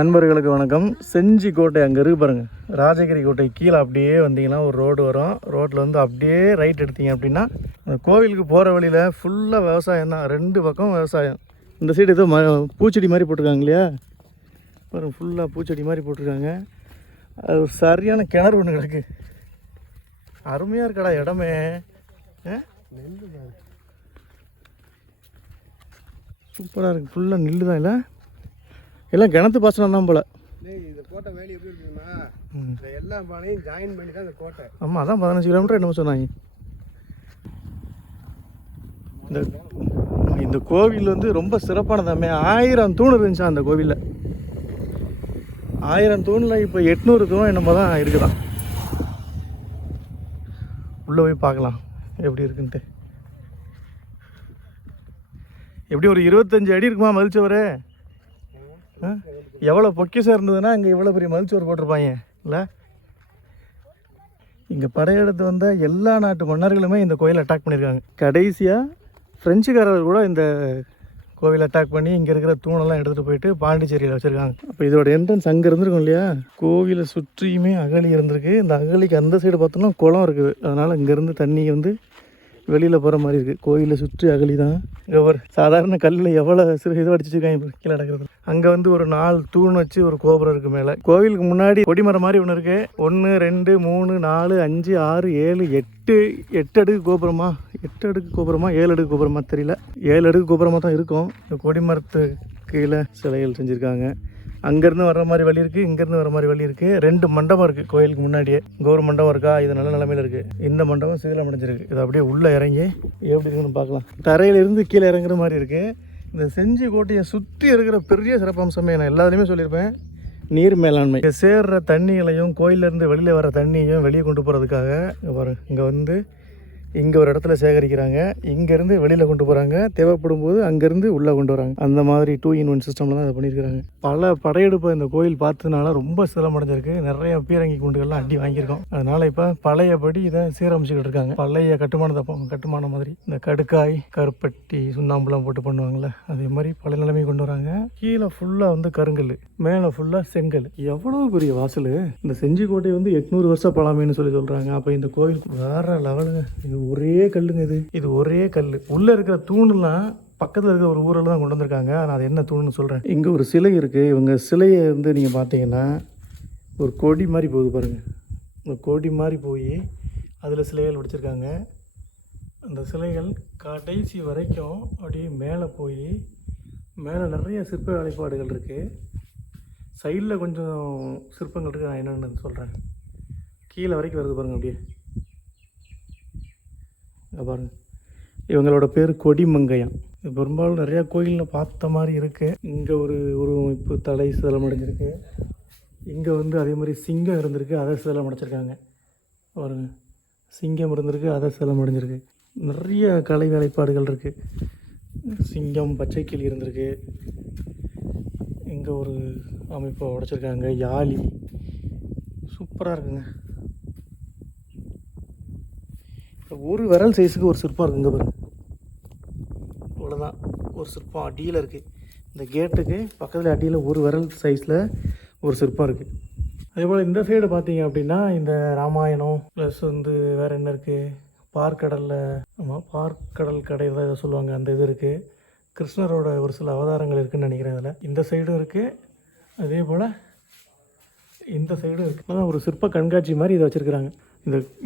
நண்பர்களுக்கு வணக்கம். செஞ்சி கோட்டை அங்கே இருக்கு பாருங்க, ராஜகிரி கோட்டை கீழே அப்படியே வந்தீங்கன்னா ஒரு ரோடு வரும். ரோட்டில் வந்து அப்படியே ரைட் எடுத்தீங்க அப்படின்னா அந்த கோவிலுக்கு போகிற வழியில் ஃபுல்லாக விவசாயம் தான். ரெண்டு பக்கம் விவசாயம். இந்த சைடு ஏதோ பூச்செடி மாதிரி போட்டிருக்காங்க இல்லையா பாருங்க, ஃபுல்லாக பூச்செடி மாதிரி போட்டிருக்காங்க. அது ஒரு சரியான கிணறு ஒன்று கிடக்கு. அருமையாக இருக்கடா இடமே. சூப்பராக இருக்குது. ஃபுல்லாக நெல்லு தான். இல்லை எல்லாம் கிணத்து பாசனம் தான் போல். இந்த கோட்டை வேலி எப்படி இருக்குன்னா இந்த எல்லா பானையும் ஜாயின் பண்ணி தான் இந்த கோட்டை. ஆமாம், அதான் 15 கிலோமீட்டர் என்னமோ சொன்னாங்க. இந்த கோவில் வந்து ரொம்ப சிறப்பானதாமே. 1000 தூண் இருந்துச்சா அந்த கோவிலில். 1000 தூணில் இப்போ 800 தூண் என்னமோ தான் இருக்குதான். உள்ளே போய் பார்க்கலாம் எப்படி இருக்குன்ட்டு. எப்படி ஒரு 25 அடி இருக்குமா மதிச்சவரே? எவ்வளோ பொக்கிஷம் இருந்ததுன்னா இங்கே இவ்வளோ பெரிய மதிச்சோறு போட்டிருப்பாங்க இல்லை? இங்கே படையெடுத்து வந்த எல்லா நாட்டு மன்னர்களுமே இந்த கோயிலை அட்டாக் பண்ணியிருக்காங்க. கடைசியாக ஃப்ரெஞ்சுக்காரர்கள் கூட இந்த கோவிலை அட்டாக் பண்ணி இங்கே இருக்கிற தூணெல்லாம் எடுத்துகிட்டு போயிட்டு பாண்டிச்சேரியில் வச்சுருக்காங்க. அப்போ இதோட என்ட்ரன்ஸ் அங்கே இருந்திருக்கும் இல்லையா? கோவிலை சுற்றியுமே அகழி இருந்திருக்கு. இந்த அகழிக்கு அந்த சைடு பார்த்தோம்னா குளம் இருக்குது. அதனால் இங்கேருந்து தண்ணி வந்து வெளியில் போகிற மாதிரி இருக்குது. கோயிலை சுற்றி அகழி தான். இங்கே ஒரு சாதாரண கல்லில் எவ்வளோ சிறு இதை அடிச்சிருக்காங்க கீழே நடக்கிறது. அங்கே வந்து ஒரு 4 தூண் வச்சு ஒரு கோபுரம் இருக்குது மேலே. கோவிலுக்கு முன்னாடி கொடிமரம் மாதிரி ஒன்று இருக்குது. 1 2 3 4 5 6 7 8 அடுக்கு கோபுரமா, 8 அடுக்கு கோபுரமா 7 அடுக்கு கோபுரமா தெரியல. 7 அடுக்கு கோபுரமாக தான் இருக்கும். இந்த கொடிமரத்து கீழே சிலைகள் செஞ்சுருக்காங்க. அங்கேருந்து வர்ற மாதிரி வழி இருக்குது, இங்கேருந்து வர மாதிரி வழி இருக்குது. 2 மண்டபம் இருக்குது கோயிலுக்கு முன்னாடியே. இங்கே ஒரு மண்டபம் இருக்கா, இது நல்ல நிலமையில் இருக்குது. இந்த மண்டபம் சிதிலம் அடைஞ்சிருக்கு. இது அப்படியே உள்ளே இறங்கி எப்படி இருக்குன்னு பார்க்கலாம். தரையிலிருந்து கீழே இறங்குற மாதிரி இருக்குது. இந்த செஞ்சி கோட்டையை சுற்றி இருக்கிற பெரிய சிறப்பம்சமே நான் எல்லாத்துலேயுமே சொல்லியிருப்பேன், நீர் மேலாண்மை. இங்கே சேர்ற தண்ணிகளையும் கோயிலேருந்து வெளியில் வர தண்ணியையும் வெளியே கொண்டு போகிறதுக்காக இங்கே பாருங்க, இங்கே வந்து இங்கே ஒரு இடத்துல சேகரிக்கிறாங்க, இங்கேருந்து வெளியில் கொண்டு போகிறாங்க, தேவைப்படும் போது அங்கேருந்து உள்ளே கொண்டு வராங்க. அந்த மாதிரி 2-in-1 சிஸ்டமில் தான் அதை பண்ணியிருக்கிறாங்க. பல படையெடுப்பை இந்த கோயில் பார்த்ததுனால ரொம்ப சிரமடைஞ்சிருக்கு. நிறைய பீரங்கி குண்டுகள்லாம் அடி வாங்கியிருக்கோம். அதனால் இப்போ பழையபடி இதை சீரமைச்சிக்கிட்டு இருக்காங்க. பழைய கட்டுமான மாதிரி இந்த கடுக்காய் கருப்பட்டி சுண்ணாம்புலாம் போட்டு பண்ணுவாங்கள்ல, அதே மாதிரி பழைய நிலைமை கொண்டு வராங்க. கீழே ஃபுல்லாக வந்து கருங்கல், மேலே ஃபுல்லாக செங்கல். எவ்வளோ பெரிய வாசல். இந்த செஞ்சி கோட்டை வந்து 800 வருஷம் பழமைன்னு சொல்கிறாங்க. அப்போ இந்த கோயில் வேற லெவலுங்க. இது ஒரே கல்லுங்க. இது ஒரே கல். உள்ளே இருக்கிற தூணுலாம் பக்கத்தில் இருக்கிற ஒரு ஊரில் தான் கொண்டு வந்திருக்காங்க. நான் அது என்ன தூணுன்னு சொல்கிறேன். இங்கே ஒரு சிலை இருக்குது. இவங்க சிலையை வந்து நீங்கள் பார்த்தீங்கன்னா ஒரு கொடி மாதிரி போகுது பாருங்கள். ஒரு கொடி மாதிரி போய் அதில் சிலைகள் வச்சுருக்காங்க. அந்த சிலைகள் கடைசி வரைக்கும் அப்படியே மேலே போய் மேலே நிறைய சிற்ப வேலைப்பாடுகள் இருக்குது. சைடில் கொஞ்சம் சிற்பங்கள் இருக்குது. நான் என்னென்னு சொல்கிறேன். கீழே வரைக்கும் வருது பாருங்கள். அப்படியே பாருங்கள். இவங்களோட பேர் கொடிமங்கையான். பெரும்பாலும் நிறையா கோயிலில் பார்த்த மாதிரி இருக்குது. இங்கே ஒரு உருவமைப்பு தலை சிதலம் அடைஞ்சிருக்கு. இங்கே வந்து அதே மாதிரி சிங்கம் இருந்திருக்கு, அதை சிதலம் அடைச்சிருக்காங்க பாருங்க. சிங்கம் இருந்திருக்கு, அதை சிதலம் அடைஞ்சிருக்கு. நிறைய கலை வேலைப்பாடுகள் இருக்குது. சிங்கம் பச்சை கிளி இருந்திருக்கு. இங்கே ஒரு அமைப்பை உடைச்சிருக்காங்க. யாழி சூப்பராக இருக்குங்க. ஒரு விரல் சைஸுக்கு ஒரு சிற்பம் இருக்குங்க பாருங்க. இவ்வளோதான் ஒரு சிற்பம் அடியில் இருக்குது. இந்த கேட்டுக்கு பக்கத்தில் அடியில் ஒரு விரல் சைஸில் ஒரு சிற்பம் இருக்குது. அதேபோல் இந்த சைடு பார்த்தீங்க அப்படின்னா இந்த ராமாயணம் ப்ளஸ் வந்து வேறு என்ன இருக்குது, பார்க்கடலில் பார்க்கடல் கடை தான் இதை சொல்லுவாங்க, அந்த இது இருக்குது. கிருஷ்ணரோட ஒரு சில அவதாரங்கள் இருக்குதுன்னு நினைக்கிறேன் இதில். இந்த சைடும் இருக்குது, அதே போல் இந்த சைடும் இருக்குது. ஒரு சிற்ப கண்காட்சி மாதிரி இதை வச்சுருக்குறாங்க.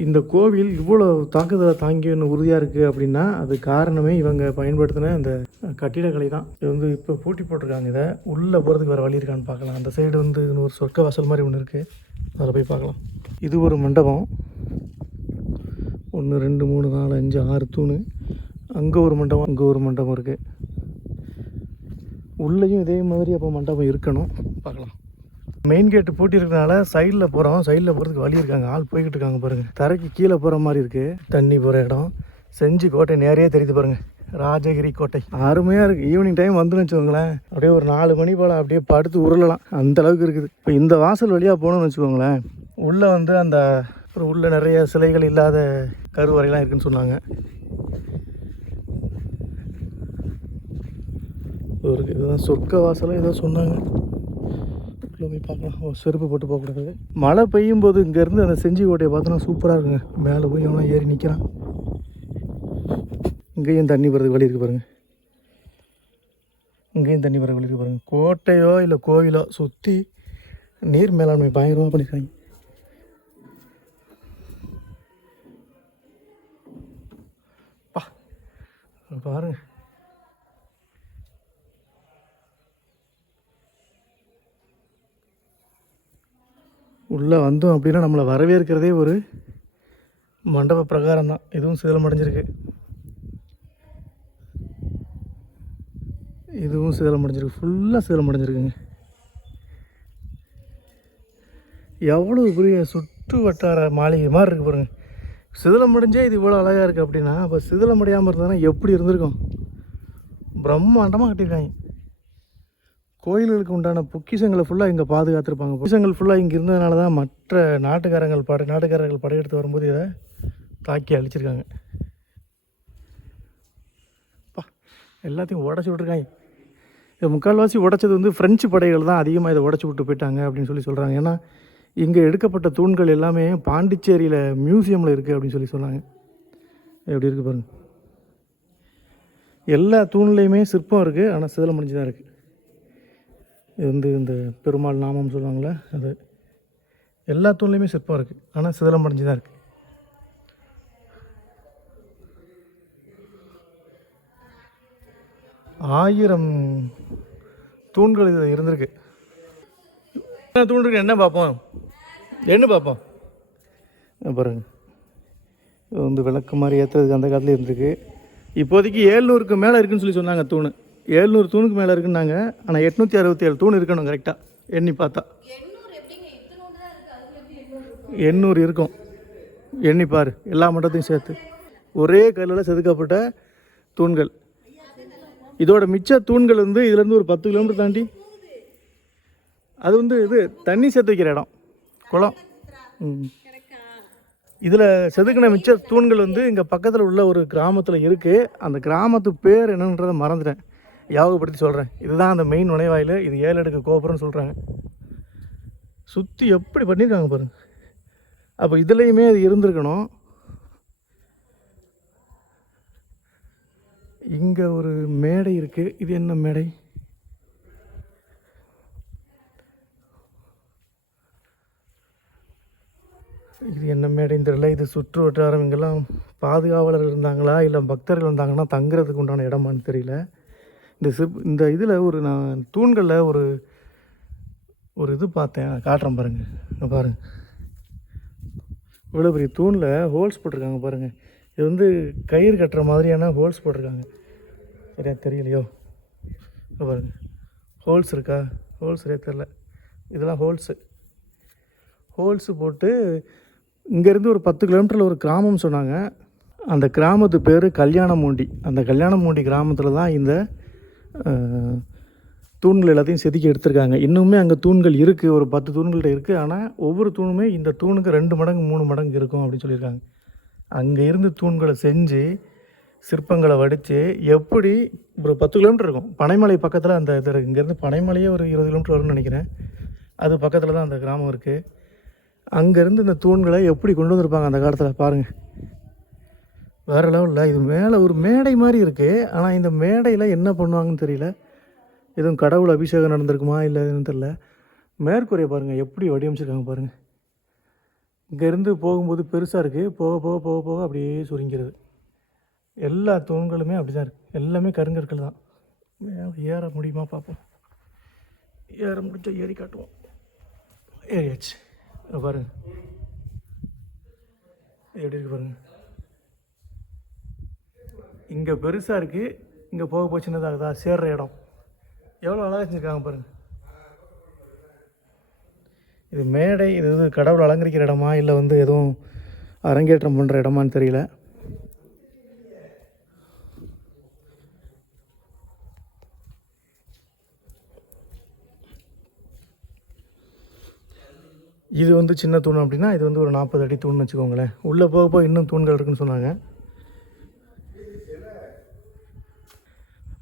இந்த கோவில் இவ்வளோ தாக்குதலை தாங்கின்னு உறுதியாக இருக்குது அப்படின்னா அது காரணமே இவங்க பயன்படுத்தின இந்த கட்டிடக்கலை தான். இது வந்து இப்போ பூட்டி போட்டிருக்காங்க. இதை உள்ளே போகிறதுக்கு வேறு வழி இருக்கான்னு பார்க்கலாம். அந்த சைடு வந்து ஒரு சொர்க்க வாசல் மாதிரி ஒன்று இருக்குது, அதில் போய் பார்க்கலாம். இது ஒரு மண்டபம். 1 2 3 4 5 6 தூணு. அங்கே ஒரு மண்டபம், அங்கே ஒரு மண்டபம் இருக்குது. உள்ளேயும் இதே மாதிரி அப்போ மண்டபம் இருக்கணும், பார்க்கலாம். மெயின் கேட்டு பூட்டி இருக்கிறதுனால சைடில் போகிறோம். சைடில் போகிறதுக்கு வழி இருக்காங்க, ஆள் போய்கிட்டு இருக்காங்க பாருங்கள். தரைக்கு கீழே போகிற மாதிரி இருக்குது, தண்ணி போகிற இடம். செஞ்சி கோட்டை நேரையே தெரியுது பாருங்கள், ராஜகிரி கோட்டை. அருமையாக இருக்குது. ஈவினிங் டைம் வந்துன்னு வச்சுக்கோங்களேன், அப்படியே ஒரு 4 மணி போல் அப்படியே படுத்து உருளலாம், அந்த அளவுக்கு இருக்குது. இப்போ இந்த வாசல் வழியாக போகணும்னு வச்சுக்கோங்களேன், உள்ளே வந்து அந்த உள்ளே நிறைய சிலைகள் இல்லாத கருவறைலாம் இருக்குதுன்னு சொன்னாங்க. இதுதான் சொர்க்க வாசலும் ஏதோ சொன்னாங்க. உள்ளே போய் பார்க்கலாம். செருப்பு போட்டு போகக்கூடாது. மழை பெய்யும் போது இங்கேருந்து அந்த செஞ்சி கோட்டையை பார்த்தோன்னா சூப்பராக இருக்குங்க. மேலே போய் எவனா ஏறி நிற்கிறான். இங்கேயும் தண்ணி வர்றதுக்கு வழி இருக்குது பாருங்கள். இங்கேயும் தண்ணி வர வழி இருக்குது பாருங்கள். கோட்டையோ இல்லை கோவிலோ சுற்றி நீர் மேலாண்மை பயங்கரமாக பண்ணியிருக்காங்க. பாருங்க, உள்ளே வந்தோம் அப்படின்னா நம்மளை வரவேற்கிறதே ஒரு மண்டப பிரகாரம் தான். இதுவும் சிதிலம் அடைஞ்சிருக்கு. இதுவும் சிதிலம் அடைஞ்சிருக்கு. ஃபுல்லாக சிதிலம் அடைஞ்சிருக்குங்க. எவ்வளோ பெரிய சுற்று வட்டார மாளிகை மாதிரி இருக்குது பாருங்கள். சிதிலம் அடைஞ்சே இது இவ்வளோ அழகாக இருக்குது அப்படின்னா அப்போ சிதிலம் அடையாமல் இருந்ததுன்னா எப்படி இருந்திருக்கும்? பிரம்மாண்டமாக கட்டியிருக்காங்க. கோயில்களுக்கு உண்டான பொக்கிஷங்களை ஃபுல்லாக இங்கே பாதுகாத்துருப்பாங்க. பொக்கிஷங்கள் ஃபுல்லாக இங்கே இருந்ததுனால தான் மற்ற நாட்டுக்காரர்கள் படையெடுத்து வரும்போது இதை தாக்கி அழிச்சிருக்காங்க. எல்லாத்தையும் உடச்சி விட்ருக்காங்க. இதை முக்கால்வாசி உடைச்சது வந்து ஃப்ரெஞ்சு படைகள் தான் அதிகமாக இதை உடச்சி விட்டு போயிட்டாங்க அப்படின்னு சொல்லி சொல்கிறாங்க. ஏன்னா இங்கே எடுக்கப்பட்ட தூண்கள் எல்லாமே பாண்டிச்சேரியில் மியூசியமில் இருக்குது அப்படின்னு சொல்லி சொன்னாங்க. எப்படி இருக்குது பாருங்கள். எல்லா தூண்லேயுமே சிற்பம் இருக்குது, ஆனால் சிதிலம் அடைஞ்சு தான் இருக்குது. இது வந்து இந்த பெருமாள் நாமம் சொல்லுவாங்களே அது. எல்லா தூண்லேயுமே சிற்பம் இருக்குது, ஆனால் சிதிலம் அடைஞ்சு தான் இருக்குது. ஆயிரம் தூண்கள் இது இருந்திருக்கு. என்ன தூண் இருக்கு? என்ன பார்ப்போம் பாருங்க. இது வந்து விளக்கு மாதிரி ஏற்றுறதுக்கு அந்த காலத்தில் இருந்திருக்கு. இப்போதைக்கு 700க்கு மேலே இருக்குன்னு சொல்லி சொன்னாங்க தூண். 700 தூணுக்கு மேலே இருக்குன்னாங்க. ஆனால் 867 தூண் இருக்கணும் கரெக்டாக எண்ணி பார்த்தா. 800 இருக்கும் எண்ணி பாரு, எல்லா மட்டத்தையும் சேர்த்து. ஒரே கல்லில் செதுக்கப்பட்ட தூண்கள். இதோட மிச்ச தூண்கள் வந்து இதுலேருந்து ஒரு 10 கிலோமீட்டர் தாண்டி அது வந்து இது தண்ணி சேர்த்து வைக்கிற இடம், குளம். இதில் செதுக்கின மிச்ச தூண்கள் வந்து இங்கே பக்கத்தில் உள்ள ஒரு கிராமத்தில் இருக்குது. அந்த கிராமத்து பேர் என்னன்றதை மறந்துட்டேன், ஞாபகப்படுத்தி சொல்கிறேன். இதுதான் அந்த மெயின் நுழைவாயில். இது 7 அடுக்கு கோபுரம்னு சொல்கிறாங்க. சுற்றி எப்படி பண்ணியிருக்காங்க பாருங்கள். அப்போ இதுலேயுமே அது இருந்திருக்கணும். இங்கே ஒரு மேடை இருக்குது. இது என்ன மேடை? இது என்ன மேடைன்னு தெரியல. இது சுற்று வட்டாரம். இங்கெல்லாம் பாதுகாவலர் இருந்தாங்களா இல்லை பக்தர்கள் இருந்தாங்கன்னா தங்குறதுக்கு உண்டான இடமான்னு தெரியல. இந்த இதில் ஒரு நான் தூண்களில் ஒரு இது பார்த்தேன், காட்டுறேன் பாருங்கள். பாருங்கள், இவ்வளோ பெரிய தூணில் ஹோல்ஸ் போட்டிருக்காங்க பாருங்கள். இது வந்து கயிறு கட்டுற மாதிரியான ஹோல்ஸ் போட்டிருக்காங்க. சரியா தெரியலையோ? பாருங்கள், ஹோல்ஸ் இருக்கா? ஹோல்ஸ் சரியா தெரில. இதெல்லாம் ஹோல்ஸு போட்டு இங்கேருந்து ஒரு 10 கிலோமீட்டரில் ஒரு கிராமம் சொன்னாங்க. அந்த கிராமத்து பேர் கல்யாணமூண்டி. அந்த கல்யாணமூண்டி கிராமத்தில் தான் இந்த தூண்கள் எல்லாத்தையும் செதுக்கி எடுத்திருக்காங்க. இன்னுமே அங்கே தூண்கள் இருக்குது, ஒரு 10 தூண்கள்கிட்ட இருக்குது. ஆனால் ஒவ்வொரு தூணுமே இந்த தூணுக்கு 2 மடங்கு 3 மடங்கு இருக்கும் அப்படின்னு சொல்லியிருக்காங்க. அங்கே இருந்து தூண்களை செஞ்சு சிற்பங்களை வடித்து எப்படி ஒரு 10 கிலோமீட்டர் இருக்கும். பனைமலை பக்கத்தில் அந்த இது இருக்குது. இங்கேருந்து பனைமலையே ஒரு 20 கிலோமீட்டர் வரும்னு நினைக்கிறேன். அது பக்கத்தில் தான் அந்த கிராமம் இருக்குது. அங்கேருந்து இந்த தூண்களை எப்படி கொண்டு வந்திருப்பாங்க அந்த காலத்தில் பாருங்கள். வேறு லெவலில். இது மேலே ஒரு மேடை மாதிரி இருக்குது. ஆனால் இந்த மேடையில் என்ன பண்ணுவாங்கன்னு தெரியல. எதுவும் கடவுள் அபிஷேகம் நடந்திருக்குமா இல்லை எதுன்னு தெரியல. மேற்கூரையை பாருங்கள் எப்படி வடிவமைச்சிருக்காங்க பாருங்கள். இங்கேருந்து போகும்போது பெருசாக இருக்குது, போக போக போக போக அப்படியே சுருங்கிறது. எல்லா தூண்களுமே அப்படி தான் இருக்குது. எல்லாமே கருங்கற்கள் தான். ஏற முடியுமா பார்ப்போம். ஏற முடிஞ்சா ஏறி காட்டுவோம். ஏறியாச்சு பாருங்கள். எப்படி இருக்குது பாருங்கள். இங்கே பெருசாக இருக்குது, இங்கே போக போக சின்னதாகுதா? சேர்ற இடம் எவ்வளோ அழகாக செஞ்சுருக்காங்க பாருங்கள். இது மேடை, இது கடவுள் அலங்கரிக்கிற இடமா இல்லை வந்து எதுவும் அரங்கேற்றம் பண்ணுற இடமான்னு தெரியல. இது வந்து சின்ன தூண் அப்படின்னா இது வந்து ஒரு 40 அடி தூண்னு வச்சுக்கோங்களேன். உள்ளே போக போக இன்னும் தூண்கள் இருக்குன்னு சொன்னாங்க.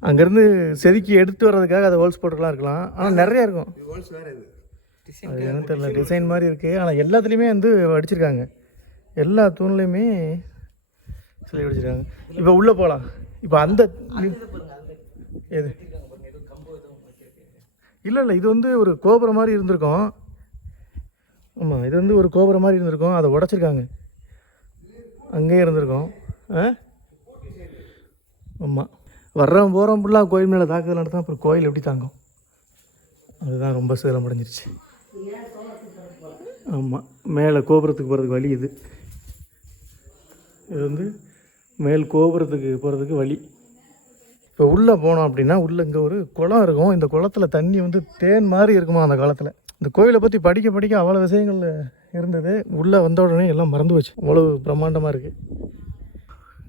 அங்கேருந்து செதுக்கி எடுத்து வர்றதுக்காக அதை ஹோல்ஸ் போட்டுக்கலாம் இருக்கலாம். ஆனால் நிறையா இருக்கும். ஹோல்ஸ் வேறு. இது அது என்ன தெரியல, டிசைன் மாதிரி இருக்குது. ஆனால் எல்லாத்துலேயுமே வந்து அடிச்சிருக்காங்க, எல்லா தூண்லேயுமே சிலை அடிச்சிருக்காங்க. இப்போ உள்ளே போகலாம். இப்போ அந்த எது இல்லை இல்லை, இது வந்து ஒரு கோபுரம் மாதிரி இருந்திருக்கும். ஆமாம், இது வந்து ஒரு கோபுரம் மாதிரி இருந்திருக்கும், அதை உடச்சிருக்காங்க. அங்கேயே இருந்திருக்கும். ஆமாம், வர்றோம் போகிறோம் ஃபுல்லாக கோயில் மேலே தாக்குதல் நடத்தினா அப்புறம் கோயில் எப்படி தாங்கும்? அதுதான் ரொம்ப சேதம் அடைஞ்சிருச்சு. ஆமாம், மேலே கோபுரத்துக்கு போகிறதுக்கு வழி இது. இது வந்து மேல் கோபுரத்துக்கு போகிறதுக்கு வழி. இப்போ உள்ளே போனோம் அப்படின்னா உள்ளே இங்கே ஒரு குளம் இருக்கும். இந்த குளத்தில் தண்ணி வந்து தேன் மாதிரி இருக்குமா அந்த காலத்தில். இந்த கோயிலை பற்றி படிக்க படிக்க அவ்வளோ விஷயங்கள் இருந்தது. உள்ளே வந்த உடனே எல்லாம் மறந்து போச்சு, அவ்வளோ பிரம்மாண்டமாக இருக்குது.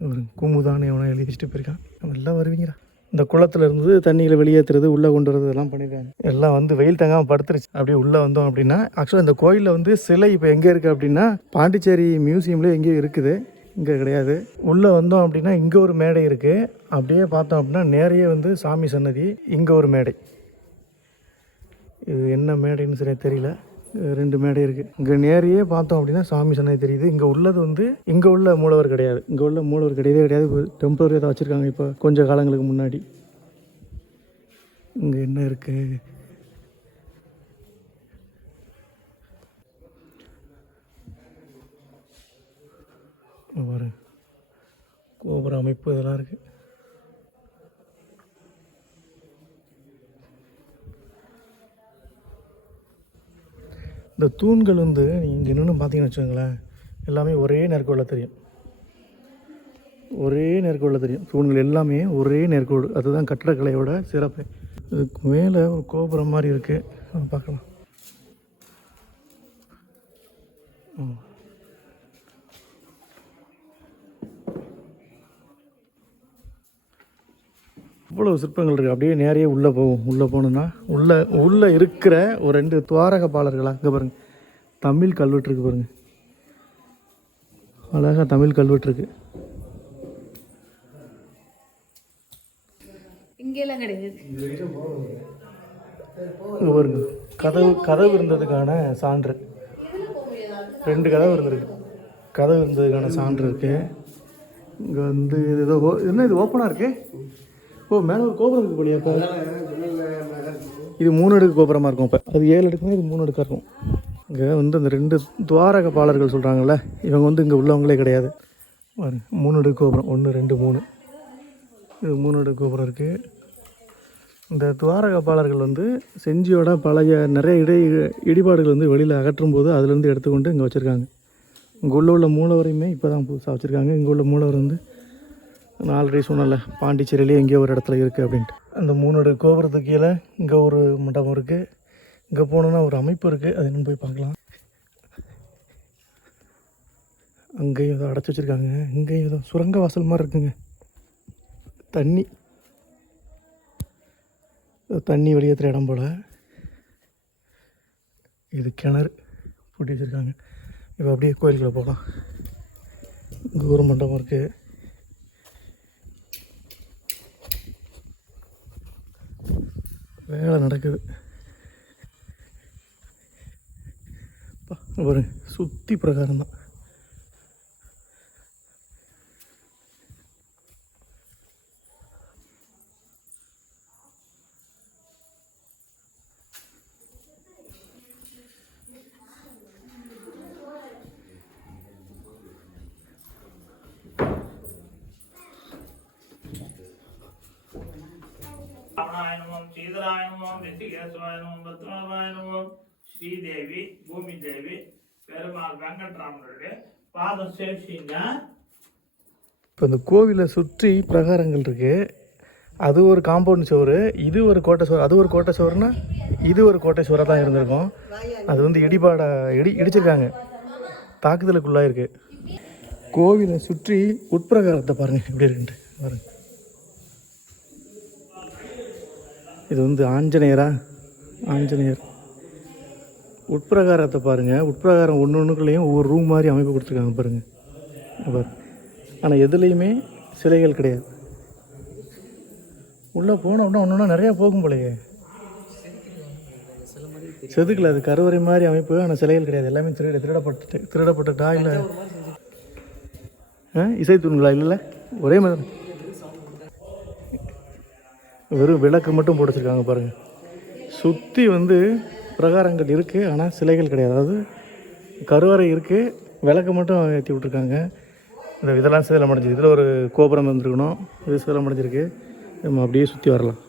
ஒரு குமுதானே எவனோ எழுதி வச்சுட்டு போயிருக்கான். நல்லா வருவீங்கடா. இந்த குளத்தில் இருந்து தண்ணியில் வெளியேற்றுறது, உள்ளே கொண்டு வரது எல்லாம் பண்ணியிருக்காங்க. எல்லாம் வந்து வெயில் தங்காமல் படுத்துருச்சு. அப்படியே உள்ளே வந்தோம் அப்படின்னா ஆக்சுவலாக இந்த கோயிலில் வந்து சிலை இப்போ எங்கே இருக்குது அப்படின்னா பாண்டிச்சேரி மியூசியம்லேயே எங்கேயும் இருக்குது, இங்கே கிடையாது. உள்ளே வந்தோம் அப்படின்னா இங்கே ஒரு மேடை இருக்குது. அப்படியே பார்த்தோம் அப்படின்னா நேரையே வந்து சாமி சன்னதி, இங்கே ஒரு மேடை. இது என்ன மேடைன்னு சரியாக தெரியல, 2 மேடை இருக்குது. இங்கே நேரையே பார்த்தோம் அப்படின்னா சாமி சன்னதி தெரியுது. இங்கே உள்ளது வந்து இங்கே உள்ள மூலவர் கிடையாது, இங்கே உள்ள மூலவர் கிடையாது. டெம்பரரியாக தான் வச்சுருக்காங்க இப்போ கொஞ்சம் காலங்களுக்கு முன்னாடி. இங்கே என்ன இருக்குது? ஒரு கோபுர அமைப்பு இதெல்லாம் இருக்குது. இந்த தூண்கள் வந்து நீங்கள் இங்கே இன்னொன்று பார்த்தீங்கன்னு வச்சுக்கோங்களேன், எல்லாமே ஒரே நேர்கோளில் தெரியும். ஒரே நேர்கோளில் தெரியும் தூண்கள் எல்லாமே ஒரே நேர்கோடு. அதுதான் கட்டடக்கலையோட சிறப்பு. இதுக்கு மேலே ஒரு கோபுரம் மாதிரி இருக்குது, பார்க்கலாம். இவ்வளோ சிற்பங்கள் இருக்குது. அப்படியே நேரையே உள்ளே போகும். உள்ளே போகணுன்னா உள்ளே இருக்கிற ஒரு 2 துவாரக பாலர்களாக இங்கே பாருங்கள், தமிழ் கல்வெட்டு இருக்குது பாருங்கள், அழகாக தமிழ் கல்வெட்டு இருக்குது. இங்கெல்லாம் கிடையாது. பாருங்க, கதவு இருந்ததுக்கான சான்று. 2 கதவு இருந்திருக்கு, கதவு இருந்ததுக்கான சான்று இருக்குது. இங்கே வந்து ஏதோ என்ன இது ஓப்பனாக இருக்குது. ஓ, மேலே ஒரு கோபுரம் இருக்குது போலியா? இப்போ இது 3 அடுக்கு கோபுரமாக இருக்கும். இப்போ அது 7 அடுக்குன்னா இது 3 அடுக்காக இருக்கும். இங்கே வந்து அந்த 2 துவாரக பாலர்கள் சொல்கிறாங்கல்ல, இவங்க வந்து இங்கே உள்ளவங்களே கிடையாது. 3 அடுக்கு கோபுரம், 1 2 3, இது 3 அடுக்கு கோபுரம் இருக்குது. இந்த துவாரக பாலர்கள் வந்து செஞ்சியோட பழைய நிறைய இடிபாடுகள் வந்து வெளியில் அகற்றும் போது அதுலேருந்து எடுத்துக்கொண்டு இங்கே வச்சுருக்காங்க. இங்கே உள்ள மூலவரையுமே இப்போ தான் புதுசாக வச்சுருக்காங்க. இங்கே உள்ள மூலவர் வந்து நான் ஆல்ரெடி சொன்னல பாண்டிச்சேரியிலே எங்கேயோ ஒரு இடத்துல இருக்குது அப்படின்ட்டு. அந்த 3 அடுக்கு கோபுரத்துக்கு கீழே இங்கே ஒரு மண்டபம் இருக்குது. இங்கே போனோன்னா ஒரு அமைப்பு இருக்குது, அது இன்னும் போய் பார்க்கலாம். அங்கேயும் ஏதோ அடைச்சி வச்சுருக்காங்க. இங்கேயும் ஏதோ சுரங்க வாசல் மாதிரி இருக்குங்க. தண்ணி வெளியேற்றுற இடம் போல். இது கிணறு போட்டு வச்சுருக்காங்க. இப்போ அப்படியே கோயிலுக்குள்ளே போகலாம். இங்கே ஒரு மண்டபம் இருக்குது. வேலை நடக்குது. ஒரு சுற்றி பிரகாரம் தான். ஸ்ரீதேவி பூமி தேவி பெருமாள் வெங்கட்ராமனுடைய பாதம் சேவிச்சிங்க. இப்போ இந்த கோவிலை சுற்றி பிரகாரங்கள் இருக்குது. அது ஒரு காம்பவுண்ட் சுவர், இது ஒரு கோட்டை சுவர், அது ஒரு கோட்டை சுவர்னா இது ஒரு கோட்டை சுவராக தான் இருந்திருக்கும். அது வந்து இடிச்சிருக்காங்க, தாக்குதலுக்குள்ளாக இருக்குது. கோவிலை சுற்றி உட்பிரகாரத்தை பாருங்கள் எப்படி இருக்குன்ட்டு பாருங்கள். இது வந்து ஆஞ்சநேயர் உட்பிரகாரத்தை பாருங்கள். உட்பிரகாரம் ஒன்றுக்குள்ளேயும் ஒவ்வொரு ரூம் மாதிரி அமைப்பு கொடுத்துருக்காங்க பாருங்கள். பாரு, ஆனால் எதுலேயுமே சிலைகள் கிடையாது. உள்ளே போனோம்னா ஒன்று நிறையா போகும் போலையே. செதுக்கல, அது கருவறை மாதிரி அமைப்பு, ஆனால் சிலைகள் கிடையாது. எல்லாமே திருடப்பட்டுட்டா இல்லை இசை தூண்களா? இல்லை ஒரே மாதிரி வெறும் விளக்கு மட்டும் போட்டு வச்சுருக்காங்க பாருங்கள். சுற்றி வந்து பிரகாரங்கள் இருக்குது, ஆனால் சிலைகள் கிடையாது. அதாவது கருவறை இருக்குது, விளக்கு மட்டும் ஏற்றி விட்ருக்காங்க. இதெல்லாம் சேதம் அடைஞ்சிருக்கு. இதில் ஒரு கோபுரம் வந்துருக்கணும், இது சேதம் அடைஞ்சிருக்கு. நம்ம அப்படியே சுற்றி வரலாம்.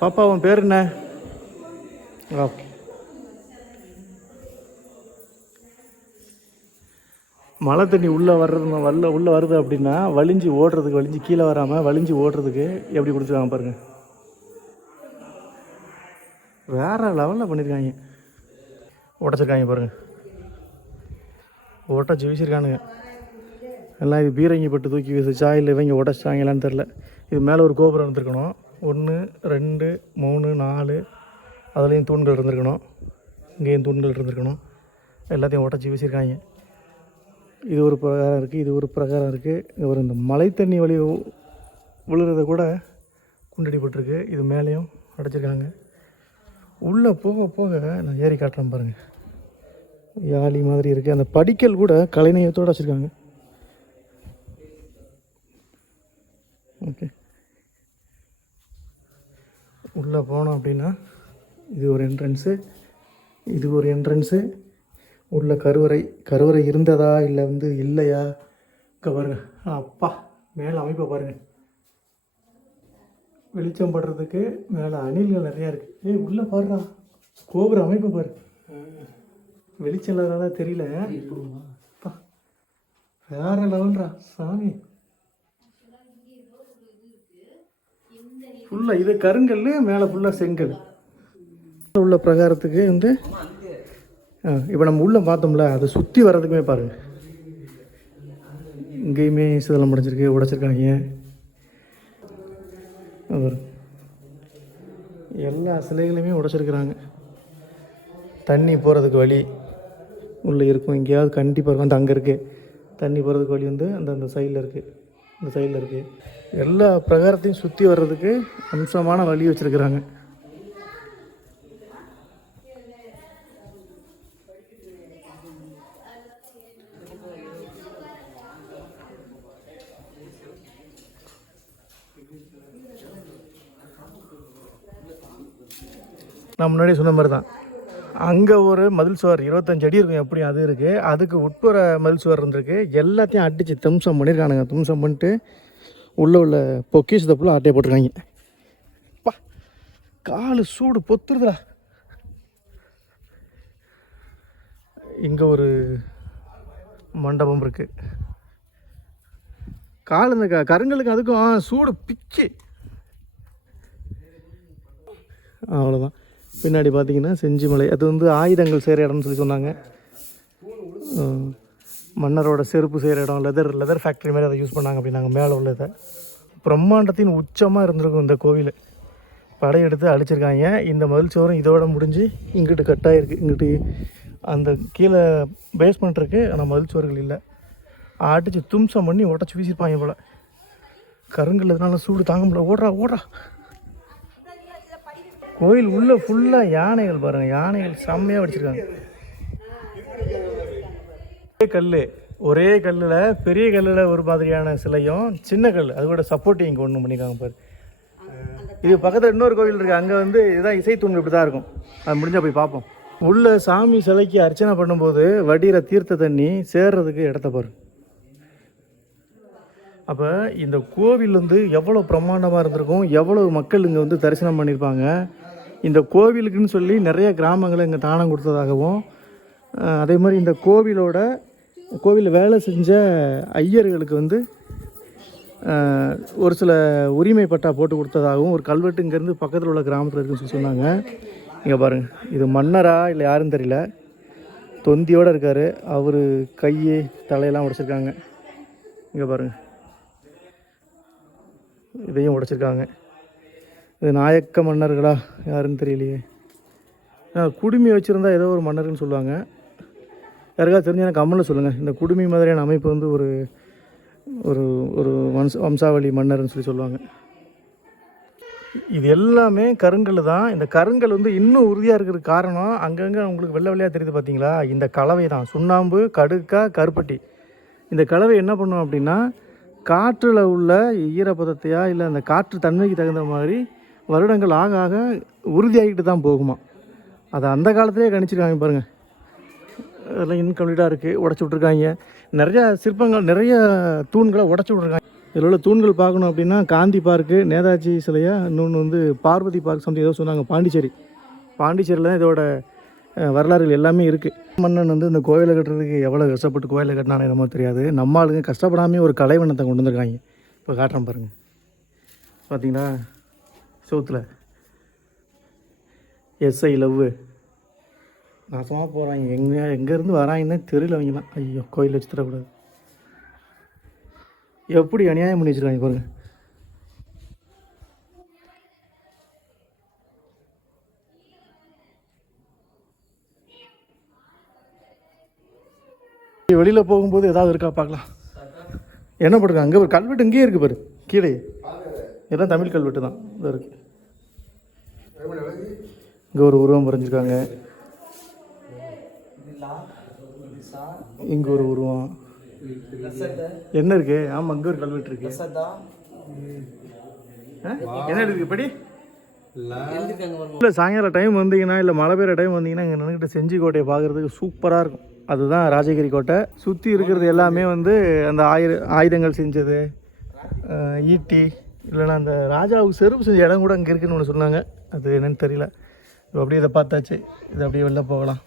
பாப்பா உன் பேர் என்ன? ஓகே. மழை தண்ணி உள்ளே உள்ளே வருது அப்படின்னா வலிஞ்சு ஓடுறதுக்கு, வலிஞ்சு கீழே வராமல் வலிஞ்சு ஓடுறதுக்கு எப்படி கொடுத்துருக்காங்க பாருங்கள். வேறு லெவலில் பண்ணியிருக்காங்க. உடச்சிருக்காங்க பாருங்கள், உடச்சி வீசியிருக்கானுங்க எல்லாம். இது பீரங்கி பட்டு தூக்கி வீசிச்சா இல்லை இவங்க உடச்சிட்டாங்களான்னு தெரில. இது மேலே ஒரு கோபுரம் இருந்திருக்கணும், 1 2 3 4, அதுலேயும் தூண்கள் இருந்திருக்கணும், இங்கேயும் தூண்கள் இருந்திருக்கணும். எல்லாத்தையும் உடச்சி வீசியிருக்காங்க. இது ஒரு பிரகாரம் இருக்குது, இது ஒரு பிரகாரம் இருக்குது. இங்கே ஒரு இந்த மழை தண்ணி வழி விழுறத கூட குண்டடிப்பட்டிருக்கு. இது மேலேயும் அடைச்சிருக்காங்க. உள்ளே போக போக நான் ஏறி காட்டுறேன் பாருங்கள். யாழி மாதிரி இருக்குது. அந்த படிக்கல் கூட கலைநயத்தோடு வச்சுருக்காங்க. ஓகே, உள்ளே போனோம் அப்படின்னா இது ஒரு என்ட்ரன்ஸு, இது ஒரு என்ட்ரன்ஸு. உள்ள கருவறை இருந்ததா இல்லை வந்து இல்லையா? பாருங்க, அப்பா மேலே அமைப்பை பாருங்கள். வெளிச்சம் படுறதுக்கு மேலே அணில்கள் நிறையா இருக்குது. உள்ளே பாருடா, கோபுர அமைப்பை பாரு. வெளிச்சம் இல்லாதனால தெரியல. வேற லெவல்ரா சாமி. ஃபுல்லாக இது கருங்கல், மேலே ஃபுல்லாக செங்கல். உள்ள பிரகாரத்துக்கு வந்து இப்போ நம்ம உள்ளே பார்த்தோம்ல, அதை சுற்றி வர்றதுக்குமே பாருங்கள். இங்கேயுமே சிதலம் அடைஞ்சிருக்கு, உடைச்சிருக்காங்க. எல்லா சிலைகளையுமே உடைச்சிருக்கிறாங்க. தண்ணி போகிறதுக்கு வழி உள்ளே இருக்கும், எங்கேயாவது கண்டிப்பாக இருக்கும். அந்த அங்கே இருக்குது தண்ணி போகிறதுக்கு வழி வந்து அந்த சைடில் இருக்குது, இந்த சைடில் இருக்குது. எல்லா பிரகாரத்தையும் சுற்றி வர்றதுக்கு அம்சமான வழி வச்சுருக்கிறாங்க. நான் முன்னாடியே சொன்ன மாதிரி தான், அங்கே ஒரு மதில் சுவர் 25 அடி இருக்கும், எப்படி அது இருக்குது. அதுக்கு உட்புற மதில் சுவர் இருந்திருக்கு. எல்லாத்தையும் அடித்து தும்சம் பண்ணியிருக்கானுங்க. தும்சம் பண்ணிட்டு உள்ள பொக்கிஷத்தை ஃபுல்லாக ஆட்டையை போட்டிருக்காங்க. பா, காலு சூடு பொத்துருதுடா. இங்கே ஒரு மண்டபம் இருக்குது. கால் இந்த கருங்கலுக்கு அதுக்கும் சூடு பிச்சு. அவ்வளோதான். பின்னாடி பார்த்தீங்கன்னா செஞ்சிமலை, அது வந்து ஆயுதங்கள் செய்கிற இடம்னு சொல்லி சொன்னாங்க. மன்னரோட செருப்பு செய்கிற இடம், லெதர் ஃபேக்ட்ரி மாதிரி அதை யூஸ் பண்ணாங்க அப்படின்னாங்க. மேலே உள்ளதை பிரம்மாண்டத்தின் உச்சமாக இருந்திருக்கும் இந்த கோவில். படையெடுத்து அழிச்சிருக்காங்க. இந்த மதில் சோறும் இதோட முடிஞ்சு இங்கிட்டு கட்டாயிருக்கு. இங்கிட்டு அந்த கீழே பேஸ்மெண்ட் இருக்குது, ஆனால் மதில் சோறுகள் இல்லை. அடித்து தும்சம் பண்ணி உடச்சி வீசியிருப்பாங்க போல். கருங்கல் இதனால சூடு தாங்க முடியல. ஓடுறா. கோயில் உள்ளே ஃபுல்லாக யானைகள் பாருங்கள். யானைகள் செம்மையாக வச்சுருக்காங்க. ஒரே கல்லில் பெரிய கல்லில் ஒரு மாதிரியான சிலையும், சின்ன கல் அதோட சப்போர்ட்டிங் இங்கே ஒன்று பண்ணியிருக்காங்க பாரு. இது பக்கத்தில் இன்னொரு கோவில் இருக்குது, அங்கே வந்து இதுதான் இசைத்தூண் இப்படி தான் இருக்கும். அது முடிஞ்சால் போய் பார்ப்போம். உள்ள சாமி சிலைக்கு அர்ச்சனை பண்ணும்போது வடிகிற தீர்த்த தண்ணி சேர்றதுக்கு இடத்த பாரு. அப்போ இந்த கோவில் வந்து எவ்வளோ பிரம்மாண்டமாக இருந்திருக்கும், எவ்வளோ மக்கள் இங்கே வந்து தரிசனம் பண்ணியிருப்பாங்க. இந்த கோவிலுக்குன்னு சொல்லி நிறைய கிராமங்களை இங்கே தானம் கொடுத்ததாகவும், அதே மாதிரி இந்த கோவிலில் வேலை செஞ்ச ஐயர்களுக்கு வந்து ஒரு சில உரிமை பட்டா போட்டு கொடுத்ததாகவும் ஒரு கல்வெட்டு இங்கேருந்து பக்கத்தில் உள்ள கிராமத்தில் இருக்குன்னு சொல்லி சொன்னாங்க. இங்கே பாருங்கள், இது மன்னரா இல்லை யாருன்னு தெரியல, தொந்தியோடு இருக்கார். அவர் கையை தலையெல்லாம் உடைச்சிருக்காங்க. இங்கே பாருங்கள், இதையும் உடைச்சிருக்காங்க. இது நாயக்க மன்னர்களா யாருன்னு தெரியலையே. குடுமி வச்சுருந்தா ஏதோ ஒரு மன்னர்னு சொல்லுவாங்க. யாருக்காவது தெரிஞ்ச எனக்கு கம்மலில் சொல்லுங்கள். இந்த குடுமி மாதிரியான அமைப்பு வந்து ஒரு ஒரு ஒரு வம்சாவளி மன்னர்னு சொல்லுவாங்க. இது எல்லாமே கருங்கல் தான். இந்த கருங்கல் வந்து இன்னும் உறுதியாக இருக்கிறதுக்கு காரணம் அங்கங்கே உங்களுக்கு வெள்ளை வெள்ளையாக தெரியுது பார்த்தீங்களா, இந்த கலவை தான். சுண்ணாம்பு, கடுக்கா, கருப்பட்டி. இந்த கலவை என்ன பண்ணும் அப்படின்னா காற்றில் உள்ள ஈரப்பதத்தையா இல்லை அந்த காற்று தன்மைக்கு தகுந்த மாதிரி வருடங்கள் ஆக ஆக உறுதியாகிட்டு தான் போகுமா. அதை அந்த காலத்திலே கணிச்சிருக்காங்க பாருங்கள். அதெல்லாம் இன்கம்ப்ளீட்டாக இருக்குது, உடச்சி விட்ருக்காங்க. நிறையா சிற்பங்கள், நிறைய தூண்களை உடச்சி விட்ருக்காங்க. இதில் உள்ள தூண்கள் பார்க்கணும் அப்படின்னா காந்தி பார்க்கு, நேதாஜி சிலையா, இன்னொன்று வந்து பார்வதி பார்க் சம்திங் ஏதோ சொன்னாங்க. பாண்டிச்சேரியில் தான் இதோட வரலாறுகள் எல்லாமே இருக்குது. மன்னன் வந்து இந்த கோயிலை கட்டுறதுக்கு எவ்வளோ கஷ்டப்பட்டு கோயிலை கட்டினானே என்னமோ தெரியாது. நம்ம ஆளுங்க கஷ்டப்படாமே ஒரு கலைவண்ணத்தை கொண்டு வந்திருக்காங்க. இப்போ காட்டுறேன் பாருங்கள். பார்த்தீங்களா சவுத்தில் எஸ்ஐ லவ் நாசமாக போகிறாங்க. எங்கேருந்து வராங்கன்னு தெரியல அவங்களாம். ஐயோ, கோயில் வச்சு தரக்கூடாது. எப்படி அநியாயம் பண்ணி வச்சுருக்காங்க பாருங்கள். வெளியில் போகும்போது ஏதாவது இருக்கா பார்க்கலாம். என்ன போட்டிருக்காங்க? அங்கே ஒரு கல்வெட்டு இங்கேயே இருக்குது பாரு, கீழே. எல்லாம் தமிழ் கல்வெட்டு தான் இதாக இருக்குது. இங்கே ஒரு உருவம் வரைஞ்சிருக்காங்க. இங்கே ஒரு உருவம் என்ன இருக்கு? ஆமாம், அங்கே ஒரு கல்வெட்டு இருக்கு. என்ன இருக்கு படி? இல்லை, சாயங்காலம் டைம் வந்தீங்கன்னா இல்லை மழை பெய்கிற டைம் வந்தீங்கன்னா இங்கே நின்றுக்கிட்டு செஞ்சி கோட்டையை பார்க்குறதுக்கு சூப்பராக இருக்கும். அதுதான் ராஜகிரி கோட்டை. சுற்றி இருக்கிறது எல்லாமே வந்து அந்த ஆயுதங்கள் செஞ்சது, ஈட்டி, இல்லைன்னா அந்த ராஜாவுக்கு செருப்பு செஞ்ச இடம் கூட அங்கே இருக்குதுன்னு ஒன்று சொன்னாங்க. அது என்னென்னு தெரியல. இப்போ அப்படியே இதை பார்த்தாச்சு. இது அப்படியே வெளில போகலாம்.